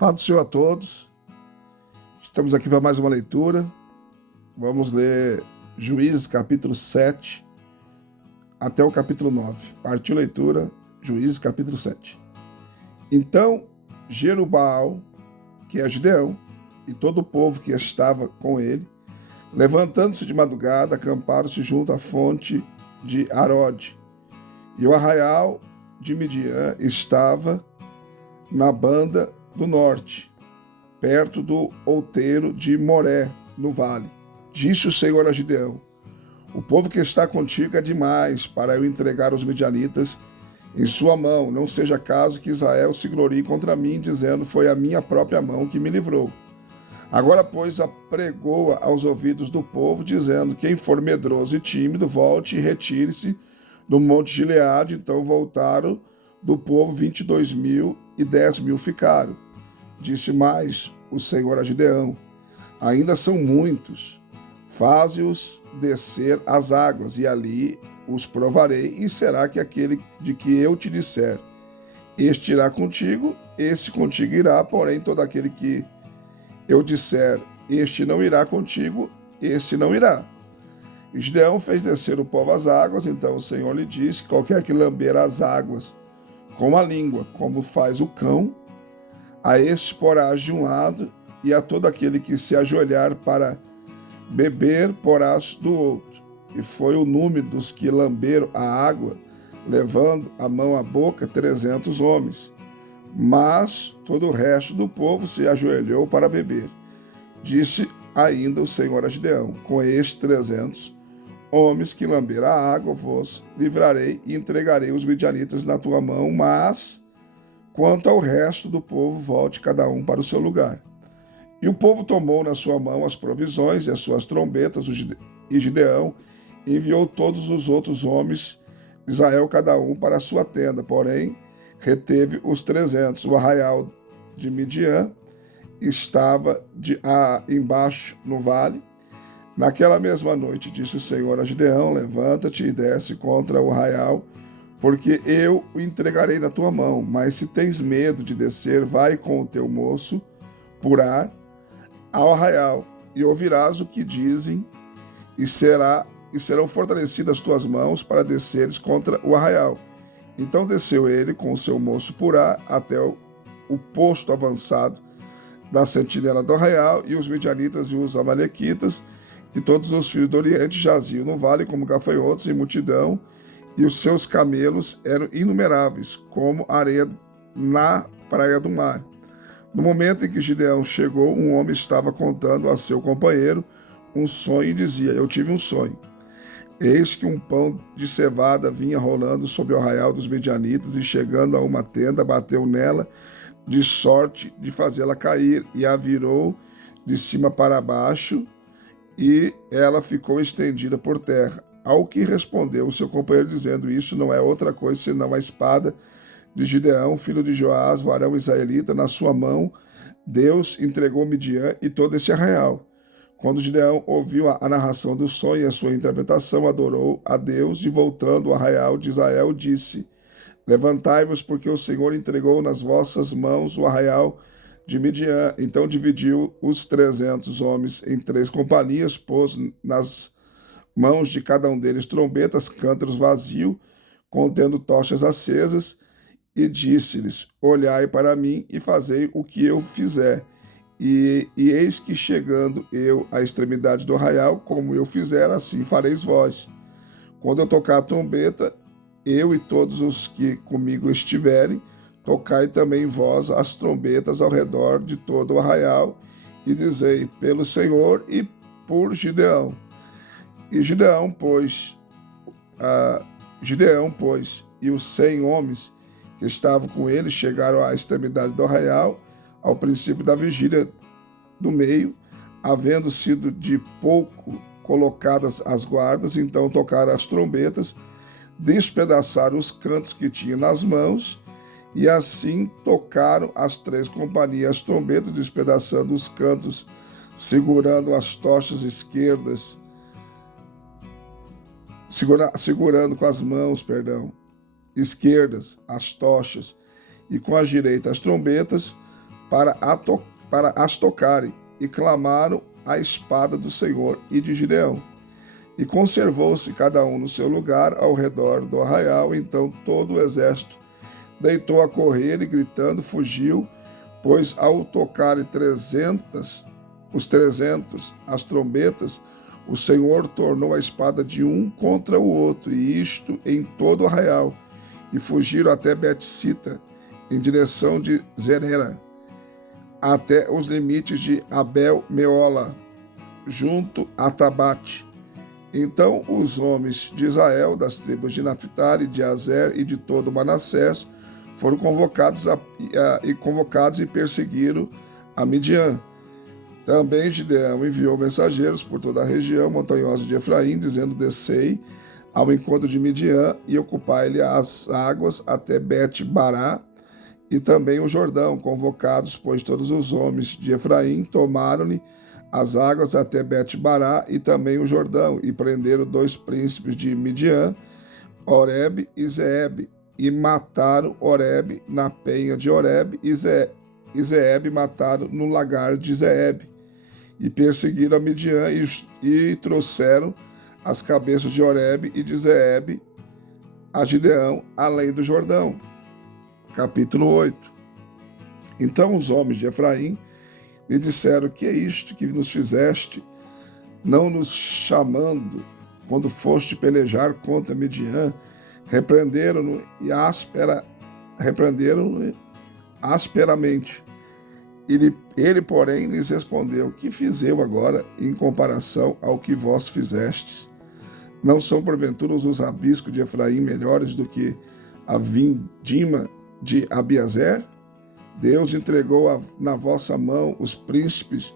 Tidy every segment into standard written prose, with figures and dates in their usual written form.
Paz do Senhor a todos. Estamos aqui para mais uma leitura. Vamos ler Juízes capítulo 7 até o capítulo 9. Partiu leitura, Juízes capítulo 7. Então Jerubaal, que é Gideão, e todo o povo que estava com ele, levantando-se de madrugada, acamparam-se junto à fonte de Arode. E o arraial de Midian estava na banda do norte, perto do outeiro de Moré, no vale. Disse o Senhor a Gideão: o povo que está contigo é demais para eu entregar os midianitas em sua mão. Não seja caso que Israel se glorie contra mim, dizendo: foi a minha própria mão que me livrou. Agora, pois, apregoa aos ouvidos do povo, dizendo: quem for medroso e tímido, volte e retire-se do monte Gileade. Então voltaram do povo 22.000 e 10.000 ficaram. Disse mais o Senhor a Gideão: ainda são muitos, faze-os descer às águas, e ali os provarei, e será que aquele de que eu te disser, este irá contigo, esse contigo irá, porém todo aquele que eu disser, este não irá contigo, esse não irá. E Gideão fez descer o povo às águas. Então o Senhor lhe disse: qualquer que lamber as águas com a língua, como faz o cão, a este porás de um lado, e a todo aquele que se ajoelhar para beber porás do outro. E foi o número dos que lamberam a água, levando a mão à boca, 300 homens. Mas todo o resto do povo se ajoelhou para beber. Disse ainda o Senhor a Gideão: com estes 300 homens que lamberam a água, vos livrarei e entregarei os midianitas na tua mão, mas quanto ao resto do povo, volte cada um para o seu lugar. E o povo tomou na sua mão as provisões e as suas trombetas, e Gideão enviou todos os outros homens de Israel, cada um para a sua tenda, porém reteve os 300. O arraial de Midian estava embaixo no vale. Naquela mesma noite disse o Senhor a Gideão: levanta-te e desce contra o arraial, porque eu o entregarei na tua mão. Mas se tens medo de descer, vai com o teu moço por ar ao arraial, e ouvirás o que dizem, e serão fortalecidas as tuas mãos para desceres contra o arraial. Então desceu ele com o seu moço por ar até o posto avançado da sentinela do arraial, e os midianitas e os amalequitas e todos os filhos do Oriente jaziam no vale como gafanhotos em multidão, e os seus camelos eram inumeráveis, como areia na praia do mar. No momento em que Gideão chegou, um homem estava contando a seu companheiro um sonho e dizia: eu tive um sonho. Eis que um pão de cevada vinha rolando sobre o arraial dos midianitas, e chegando a uma tenda, bateu nela, de sorte de fazê-la cair, e a virou de cima para baixo, e ela ficou estendida por terra. Ao que respondeu o seu companheiro, dizendo: isso não é outra coisa senão a espada de Gideão, filho de Joás, varão israelita. Na sua mão Deus entregou Midian e todo esse arraial. Quando Gideão ouviu a narração do sonho e a sua interpretação, adorou a Deus, e voltando ao arraial de Israel, disse: levantai-vos, porque o Senhor entregou nas vossas mãos o arraial de Midian. Então dividiu os 300 homens em 3 companhias, pôs nas mãos de cada um deles trombetas, cântaros vazios, contendo tochas acesas, e disse-lhes: olhai para mim e fazei o que eu fizer. E eis que, chegando eu à extremidade do arraial, como eu fizer, assim fareis vós. Quando eu tocar a trombeta, eu e todos os que comigo estiverem, tocai também vós as trombetas ao redor de todo o arraial, e dizei: pelo Senhor e por Gideão. E Gideão, pois, e os 100 homens que estavam com ele chegaram à extremidade do arraial, ao princípio da vigília do meio, havendo sido de pouco colocadas as guardas. Então tocaram as trombetas, despedaçaram os cantos que tinham nas mãos, e assim tocaram as 3 companhias as trombetas, despedaçando os cantos, segurando as tochas esquerdas, segurando com as mãos, esquerdas as tochas, e com a direita as trombetas, para as tocarem, e clamaram a espada do Senhor e de Gideão. E conservou-se cada um no seu lugar ao redor do arraial. Então todo o exército deitou a correr e gritando fugiu, pois ao tocarem os 300 as trombetas, o Senhor tornou a espada de um contra o outro, e isto em todo o arraial, e fugiram até Bet-sita, em direção de Zerera, até os limites de Abel-meola, junto a Tabate. Então os homens de Israel, das tribos de Naphtali, de Azer e de todo Manassés, foram convocados e perseguiram a Midian. Também Gideão enviou mensageiros por toda a região montanhosa de Efraim, dizendo: descei ao encontro de Midian e ocupai-lhe as águas até Bet-bará e também o Jordão. Convocados, pois, todos os homens de Efraim, tomaram-lhe as águas até Bet-bará e também o Jordão, e prenderam 2 príncipes de Midian, Oreb e Zeeb, e mataram Oreb na penha de Oreb, e Zeeb mataram no lagar de Zeeb. E perseguiram a Midian e trouxeram as cabeças de Oreb e de Zeeb a Gideão, além do Jordão. Capítulo 8. Então os homens de Efraim lhe disseram: que é isto que nos fizeste, não nos chamando quando foste pelejar contra Midian? Repreenderam-no asperamente. Ele, porém, lhes respondeu: que fiz eu agora em comparação ao que vós fizestes? Não são, porventura, os rabiscos de Efraim melhores do que a vindima de Abiezer? Deus entregou na vossa mão os príncipes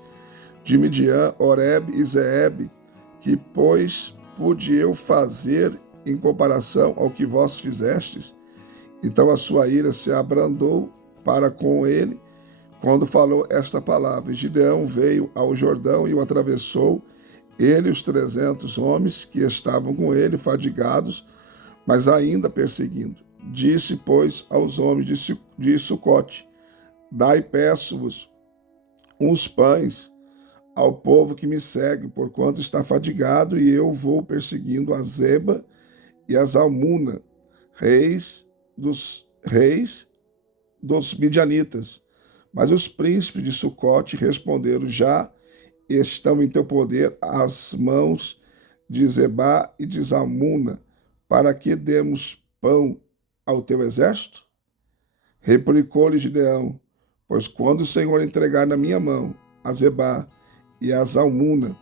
de Midian, Oreb e Zeeb, que, pois, pude eu fazer em comparação ao que vós fizestes? Então a sua ira se abrandou para com ele, quando falou esta palavra. E Gideão veio ao Jordão e o atravessou, ele e os 300 homens que estavam com ele, fadigados, mas ainda perseguindo. Disse, pois, aos homens de Sucote: dai, peço-vos, uns pães ao povo que me segue, porquanto está fadigado, e eu vou perseguindo a Zeba e a Zalmuna, reis dos midianitas. Mas os príncipes de Sucote responderam: já estão em teu poder as mãos de Zebá e de Zalmuna, para que demos pão ao teu exército? Replicou-lhe Gideão: pois quando o Senhor entregar na minha mão a Zebá e a Zalmuna,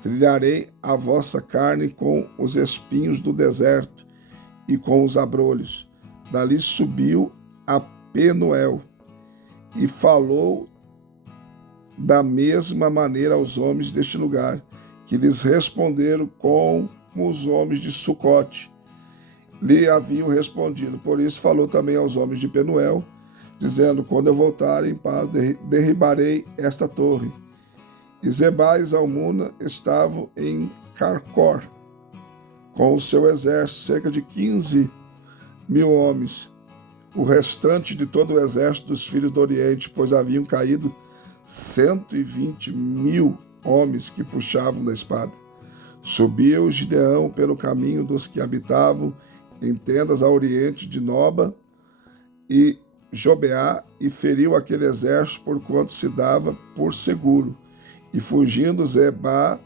trilharei a vossa carne com os espinhos do deserto e com os abrolhos. Dali subiu a Penuel e falou da mesma maneira aos homens deste lugar, que lhes responderam como os homens de Sucote lhe haviam respondido. Por isso falou também aos homens de Penuel, dizendo: quando eu voltar em paz, derribarei esta torre. E Zebá e Zalmuna estavam em Carcor, com o seu exército, cerca de 15.000 homens, o restante de todo o exército dos filhos do Oriente, pois haviam caído 120.000 homens que puxavam da espada. Subiu Gideão pelo caminho dos que habitavam em tendas a oriente de Noba e Jobeá, e feriu aquele exército, porquanto se dava por seguro. E fugindo Zebá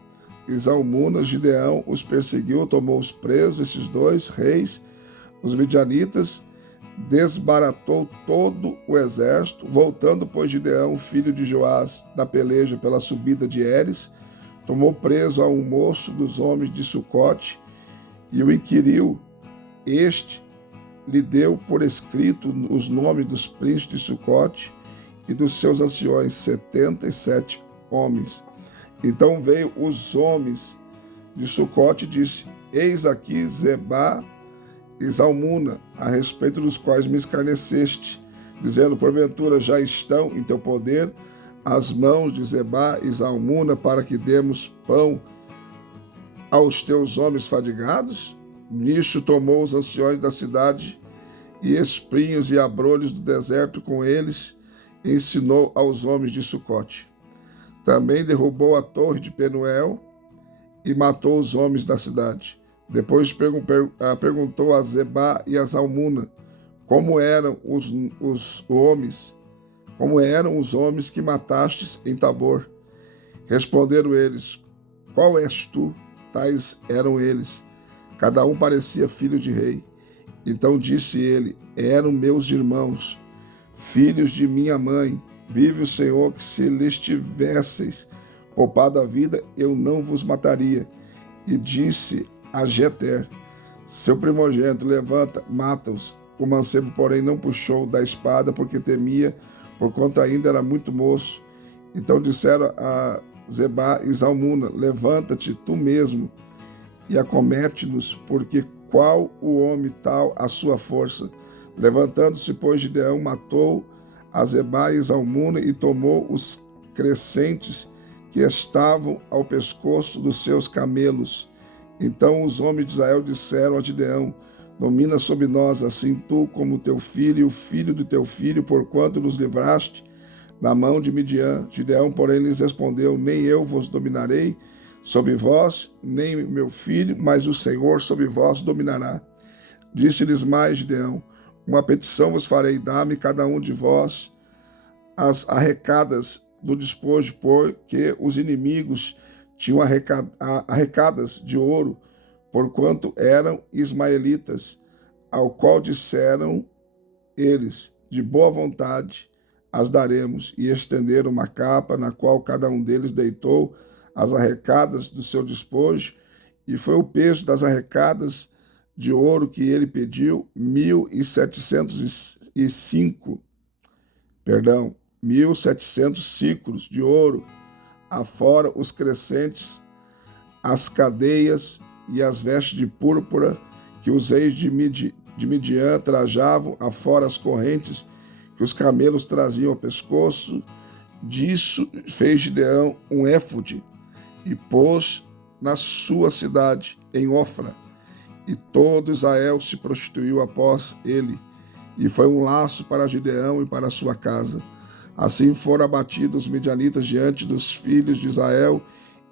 e Zalmuna, Gideão os perseguiu, tomou os presos, esses 2 reis, os midianitas, desbaratou todo o exército. Voltando, pois, Gideão, filho de Joás, da peleja pela subida de Eres, tomou preso a um moço dos homens de Sucote e o inquiriu. Este lhe deu por escrito os nomes dos príncipes de Sucote e dos seus anciões, 77 homens. Então veio os homens de Sucote e disse: eis aqui Zebá e Zalmuna, a respeito dos quais me escarneceste, dizendo: porventura já estão em teu poder as mãos de Zebá e Zalmuna, para que demos pão aos teus homens fadigados? Nisto tomou os anciões da cidade e espinhos e abrolhos do deserto com eles, ensinou aos homens de Sucote. Também derrubou a torre de Penuel e matou os homens da cidade. Depois perguntou a Zebá e a Zalmuna como eram os homens que matastes em Tabor. Responderam eles: qual és tu? Tais eram eles. Cada um parecia filho de rei. Então disse ele: eram meus irmãos, filhos de minha mãe. Vive o Senhor, que se lhes tivesseis poupado a vida, eu não vos mataria. E disse a Jeter, seu primogênito: levanta, mata-os. O mancebo, porém, não puxou da espada, porque temia, porquanto ainda era muito moço. Então disseram a Zebá e Zalmuna: levanta-te tu mesmo e acomete-nos, porque qual o homem tal a sua força? Levantando-se, pois, Gideão matou a Zebá e Zalmuna e tomou os crescentes que estavam ao pescoço dos seus camelos. Então os homens de Israel disseram a Gideão: domina sobre nós, assim tu como teu filho e o filho de teu filho, porquanto nos livraste da mão de Midian. Gideão, porém, lhes respondeu: nem eu vos dominarei sobre vós, nem meu filho, mas o Senhor sobre vós dominará. Disse-lhes mais Gideão: uma petição vos farei, dá-me cada um de vós as arrecadas do despojo, porque os inimigos tinham arrecadas de ouro, porquanto eram ismaelitas, ao qual disseram eles: de boa vontade as daremos, e estenderam uma capa, na qual cada um deles deitou as arrecadas do seu despojo, e foi o peso das arrecadas de ouro que ele pediu, 1.700 ciclos de ouro, afora os crescentes, as cadeias e as vestes de púrpura que os reis de Midian trajavam, afora as correntes que os camelos traziam ao pescoço. Disso fez Gideão um éfode e pôs na sua cidade, em Ofra. E todo Israel se prostituiu após ele, e foi um laço para Gideão e para sua casa. Assim foram abatidos os midianitas diante dos filhos de Israel,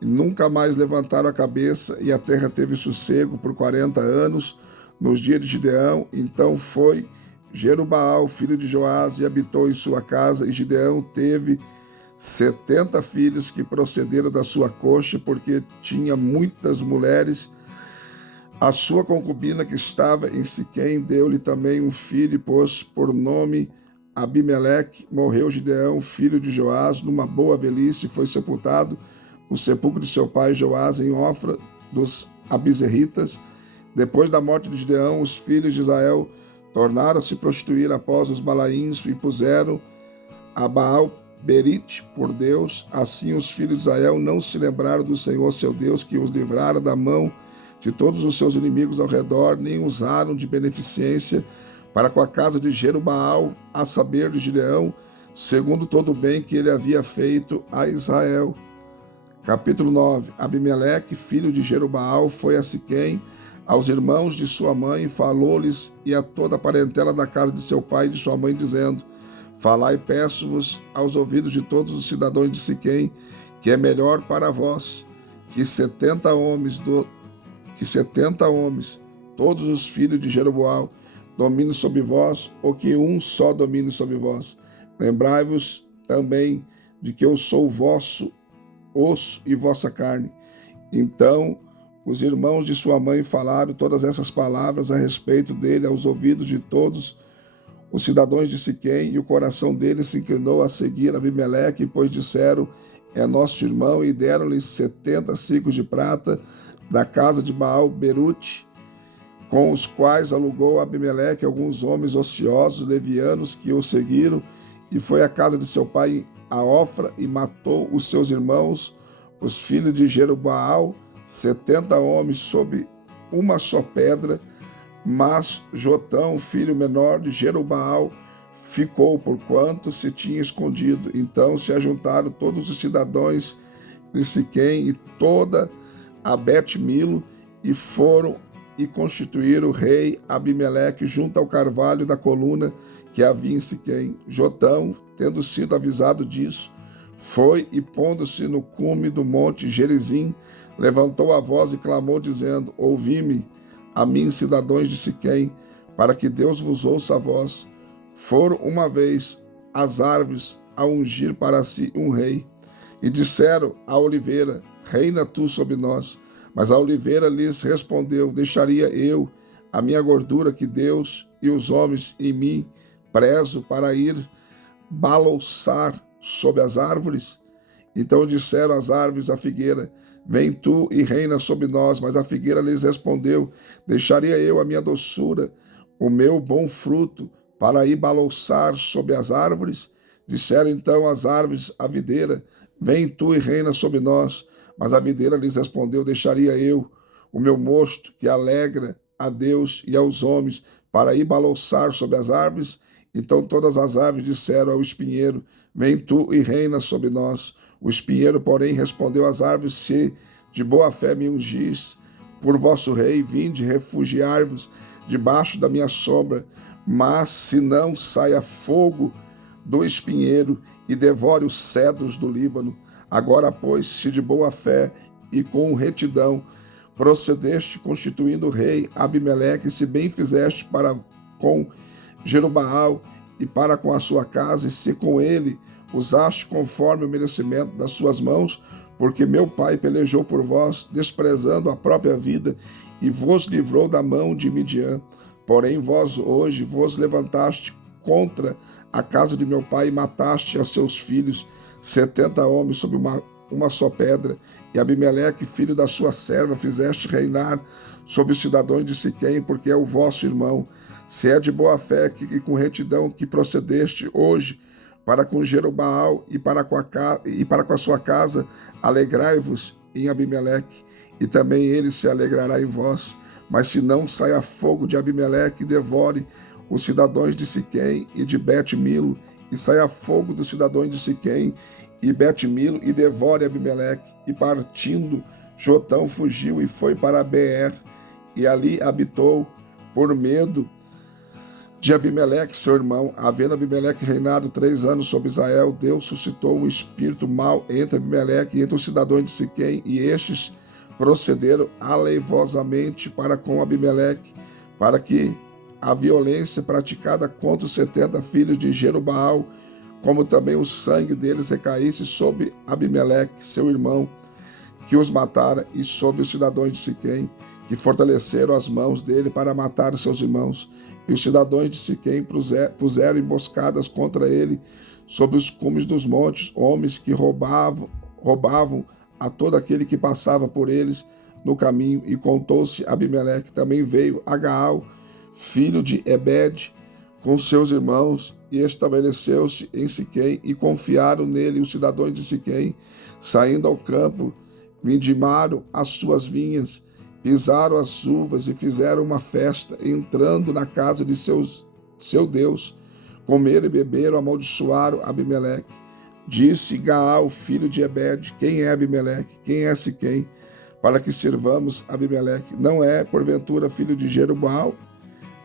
e nunca mais levantaram a cabeça, e a terra teve sossego por 40 anos, nos dias de Gideão. Então foi Jerubaal, filho de Joás, e habitou em sua casa, e Gideão teve 70 filhos que procederam da sua coxa, porque tinha muitas mulheres. A sua concubina que estava em Siquém deu-lhe também um filho, e pôs por nome Abimeleque. Morreu Gideão, filho de Joás, numa boa velhice, e foi sepultado no sepulcro de seu pai Joás em Ofra dos Abizerritas. Depois da morte de Gideão, os filhos de Israel tornaram a se prostituir após os Balaíns e puseram a Baal-Berite por Deus. Assim os filhos de Israel não se lembraram do Senhor seu Deus, que os livrara da mão de todos os seus inimigos ao redor, nem usaram de beneficência para com a casa de Jerubaal, a saber, de Gideão, segundo todo o bem que ele havia feito a Israel. Capítulo 9. Abimeleque, filho de Jerubaal, foi a Siquém, aos irmãos de sua mãe, e falou-lhes e a toda a parentela da casa de seu pai e de sua mãe, dizendo: falai, peço-vos, aos ouvidos de todos os cidadãos de Siquém, que é melhor para vós que 70 homens, todos os filhos de Jeroboal, dominem sobre vós, ou que um só domine sobre vós. Lembrai-vos também de que eu sou vosso osso e vossa carne. Então os irmãos de sua mãe falaram todas essas palavras a respeito dele aos ouvidos de todos os cidadãos de Siquém, e o coração deles se inclinou a seguir Abimeleque, pois disseram: é nosso irmão, e deram-lhe 70 ciclos de prata da casa de Baal-Berute, com os quais alugou Abimeleque alguns homens ociosos, levianos, que o seguiram, e foi à casa de seu pai a Ofra, e matou os seus irmãos, os filhos de Jerubaal, 70 homens sob uma só pedra, mas Jotão, filho menor de Jerubaal, ficou, porquanto se tinha escondido. Então se ajuntaram todos os cidadãos de Siquém e toda a Bet-Milo, e foram e constituíram o rei Abimeleque junto ao carvalho da coluna que havia em Siquém. Jotão, tendo sido avisado disso, foi e, pondo-se no cume do monte Gerizim, levantou a voz e clamou, dizendo: Ouvi-me, a mim, cidadãos de Siquém, para que Deus vos ouça a voz. Foram uma vez as árvores a ungir para si um rei, e disseram à oliveira: Reina tu sobre nós. Mas a oliveira lhes respondeu: Deixaria eu a minha gordura que Deus e os homens em mim prezo para ir balouçar sob as árvores? Então disseram as árvores à figueira: Vem tu e reina sobre nós. Mas a figueira lhes respondeu: Deixaria eu a minha doçura, o meu bom fruto, para ir balouçar sob as árvores? Disseram então as árvores à videira: Vem tu e reina sobre nós. Mas a videira lhes respondeu: Deixaria eu o meu mosto, que alegra a Deus e aos homens, para ir balouçar sobre as árvores? Então todas as aves disseram ao espinheiro: Vem tu e reina sobre nós. O espinheiro, porém, respondeu às árvores: Se de boa fé me ungis por vosso rei, vinde refugiar-vos debaixo da minha sombra. Mas se não, saia fogo do espinheiro e devore os cedros do Líbano. Agora, pois, se de boa fé e com retidão procedeste constituindo o rei Abimeleque, se bem fizeste para com Jerubaal e para com a sua casa, e se com ele usaste conforme o merecimento das suas mãos, porque meu pai pelejou por vós, desprezando a própria vida, e vos livrou da mão de Midian. Porém vós hoje vos levantaste contra a casa de meu pai e mataste aos seus filhos, 70 homens sobre uma só pedra, e Abimeleque, filho da sua serva, fizeste reinar sobre os cidadãos de Siquém, porque é o vosso irmão. Se é de boa fé e com retidão que procedeste hoje para com Jerubaal e para com a sua casa, alegrai-vos em Abimeleque, e também ele se alegrará em vós. Mas se não, saia fogo de Abimeleque e devore os cidadãos de Siquém e de Bet-Milo, e saia fogo dos cidadãos de Siquém e Bet-Milo e devore Abimeleque. E partindo, Jotão fugiu e foi para Beer, e ali habitou por medo de Abimeleque, seu irmão. Havendo Abimeleque reinado 3 anos sobre Israel, Deus suscitou um espírito mau entre Abimeleque e entre os cidadãos de Siquém, e estes procederam aleivosamente para com Abimeleque, para que a violência praticada contra os 70 filhos de Jerubaal, como também o sangue deles recaísse sobre Abimeleque, seu irmão, que os matara, e sobre os cidadãos de Siquém, que fortaleceram as mãos dele para matar os seus irmãos. E os cidadãos de Siquém puseram emboscadas contra ele sobre os cumes dos montes, homens que roubavam a todo aquele que passava por eles no caminho. E contou-se Abimeleque. Também veio Agaal, filho de Ebed, com seus irmãos, e estabeleceu-se em Siquém, e confiaram nele os cidadãos de Siquém, saindo ao campo, vindimaram as suas vinhas, pisaram as uvas e fizeram uma festa, entrando na casa de seu Deus, comeram e beberam, amaldiçoaram Abimeleque. Disse Gaal, filho de Ebed: Quem é Abimeleque? Quem é Siquém? Para que servamos Abimeleque? Não é, porventura, filho de Jerubaal?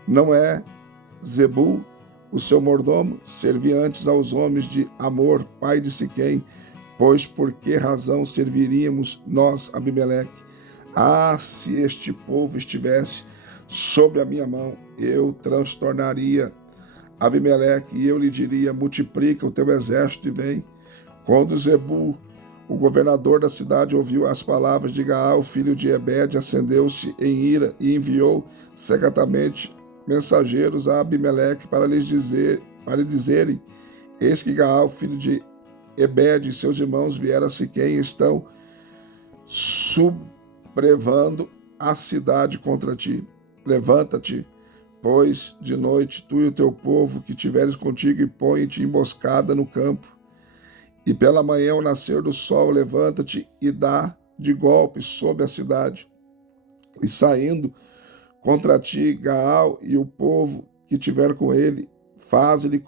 Não é Zebul, o seu mordomo? Servi antes aos homens de Amor, pai de Siquém. Pois por que razão serviríamos nós Abimeleque? Ah, se este povo estivesse sobre a minha mão, eu transtornaria Abimeleque, e eu lhe diria: multiplica o teu exército e vem. Quando Zebul, o governador da cidade, ouviu as palavras de Gaal, filho de Ebed, acendeu-se em ira e enviou secretamente mensageiros a Abimeleque para lhe dizerem: Eis que Gaal, filho de Ebed, e seus irmãos vieram a Siquém e estão sublevando a cidade contra ti. Levanta-te, pois, de noite, tu e o teu povo que tiveres contigo, e põe-te emboscada no campo. E pela manhã, ao nascer do sol, levanta-te e dá de golpe sobre a cidade. E saindo contra ti, Gaal e o povo que tiver com ele, faze-lhe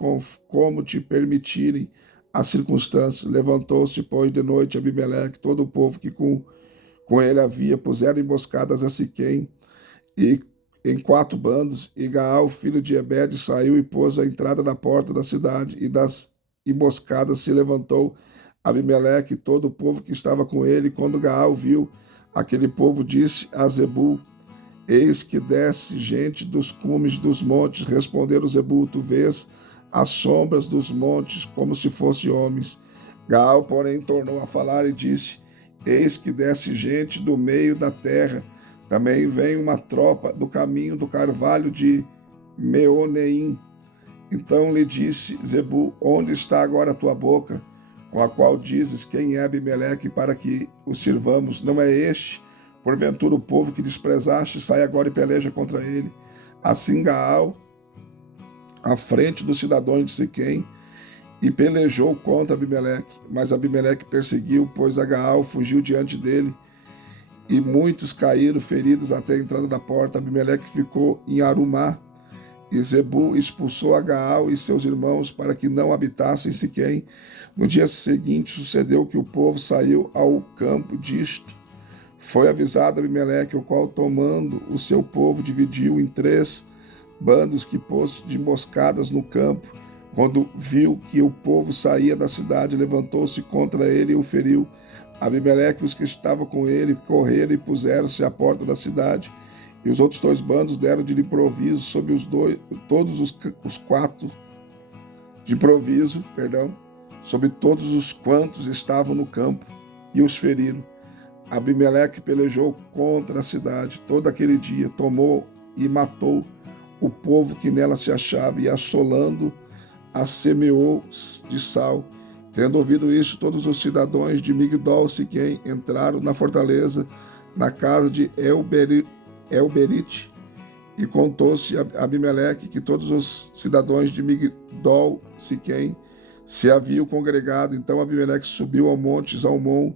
como te permitirem as circunstâncias. Levantou-se, pois, de noite Abimeleque, todo o povo que com ele havia, puseram emboscadas a Siquém, e em 4 bandos, e Gaal, filho de Ebed, saiu e pôs a entrada da porta da cidade, e das emboscadas se levantou Abimeleque e todo o povo que estava com ele. Quando Gaal viu aquele povo, disse a Zebul: eis que desce gente dos cumes dos montes. Responderam Zebul: tu vês as sombras dos montes como se fossem homens. Gaal, porém, tornou a falar e disse: eis que desce gente do meio da terra. Também vem uma tropa do caminho do carvalho de Meoneim. Então lhe disse Zebul: onde está agora a tua boca, com a qual dizes: quem é Abimeleque, para que o sirvamos? Não é este, porventura, o povo que desprezaste? Sai agora e peleja contra ele. Assim Gaal, à frente dos cidadãos de Siquém, e pelejou contra Abimeleque. Mas Abimeleque perseguiu, pois a Gaal fugiu diante dele, e muitos caíram feridos até a entrada da porta. Abimeleque ficou em Arumá, e Zebul expulsou a Gaal e seus irmãos para que não habitassem Siquém. No dia seguinte sucedeu que o povo saiu ao campo disto. Foi avisado Abimeleque, o qual, tomando o seu povo, dividiu em 3 bandos que pôs de emboscadas no campo. Quando viu que o povo saía da cidade, levantou-se contra ele e o feriu. Abimeleque e os que estavam com ele correram e puseram-se à porta da cidade. E os outros 2 bandos deram de improviso sobre todos os 4 de improviso, sobre todos os quantos estavam no campo, e os feriram. Abimeleque pelejou contra a cidade todo aquele dia, tomou e matou o povo que nela se achava, e assolando a semeou de sal. Tendo ouvido isso, todos os cidadãos de Migdol Siquém entraram na fortaleza, na casa de Elberite, e contou-se a Abimeleque que todos os cidadãos de Migdol Siquém se haviam congregado. Então Abimeleque subiu ao monte Zalmon,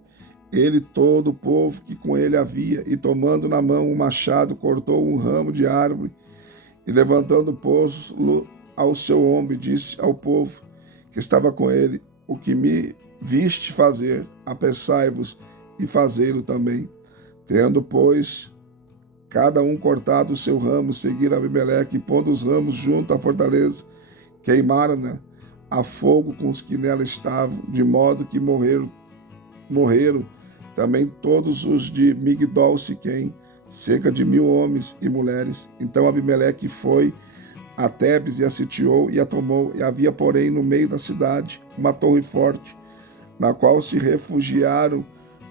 ele e todo o povo que com ele havia, e tomando na mão um machado, cortou um ramo de árvore, e levantando, pôs-lo ao seu ombro, e disse ao povo que estava com ele: o que me viste fazer, apressai-vos e fazei-lo também. Tendo, pois, cada um cortado o seu ramo, seguiram Abimeleque, e pondo os ramos junto à fortaleza, queimaram-na a fogo com os que nela estavam, de modo que morreram também todos os de Migdol Siquém, cerca de 1000 homens e mulheres. Então Abimeleque foi a Tebes e a sitiou e a tomou. E havia, porém, no meio da cidade uma torre forte, na qual se refugiaram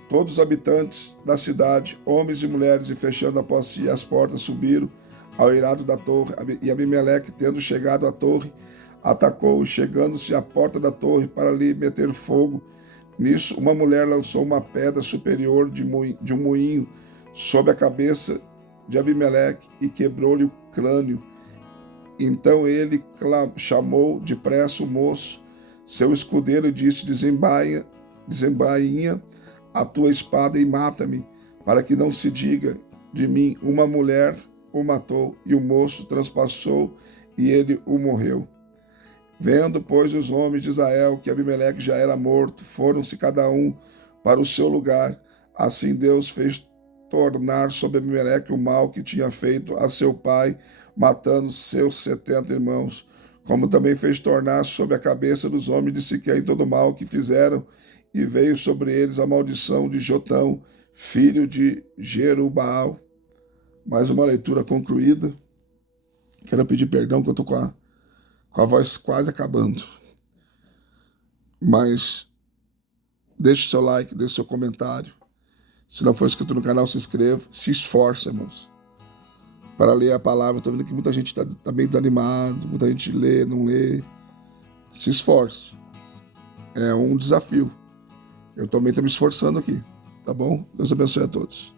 todos os habitantes da cidade, homens e mulheres, e fechando após si as portas, subiram ao eirado da torre. E Abimeleque, tendo chegado à torre, atacou, chegando-se à porta da torre para lhe meter fogo. Nisso, uma mulher lançou uma pedra superior de um moinho sobre a cabeça de Abimeleque e quebrou-lhe o crânio. Então ele chamou depressa o moço, seu escudeiro, e disse: desembainha a tua espada e mata-me, para que não se diga de mim: uma mulher o matou. E o moço transpassou e ele o morreu. Vendo, pois, os homens de Israel que Abimeleque já era morto, foram-se cada um para o seu lugar. Assim Deus fez tornar sobre Abimeleque o mal que tinha feito a seu pai, matando seus 70 irmãos, como também fez tornar sobre a cabeça dos homens de Siquém todo o mal que fizeram, e veio sobre eles a maldição de Jotão, filho de Jerubaal. Mais uma leitura concluída. Quero pedir perdão que eu estou com a voz quase acabando. Mas deixe seu like, deixe seu comentário. Se não for inscrito no canal, se inscreva. Se esforce, irmãos, para ler a palavra. Estou vendo que muita gente está bem desanimado, muita gente lê, não lê. Se esforce. É um desafio. Eu também estou me esforçando aqui, tá bom? Deus abençoe a todos.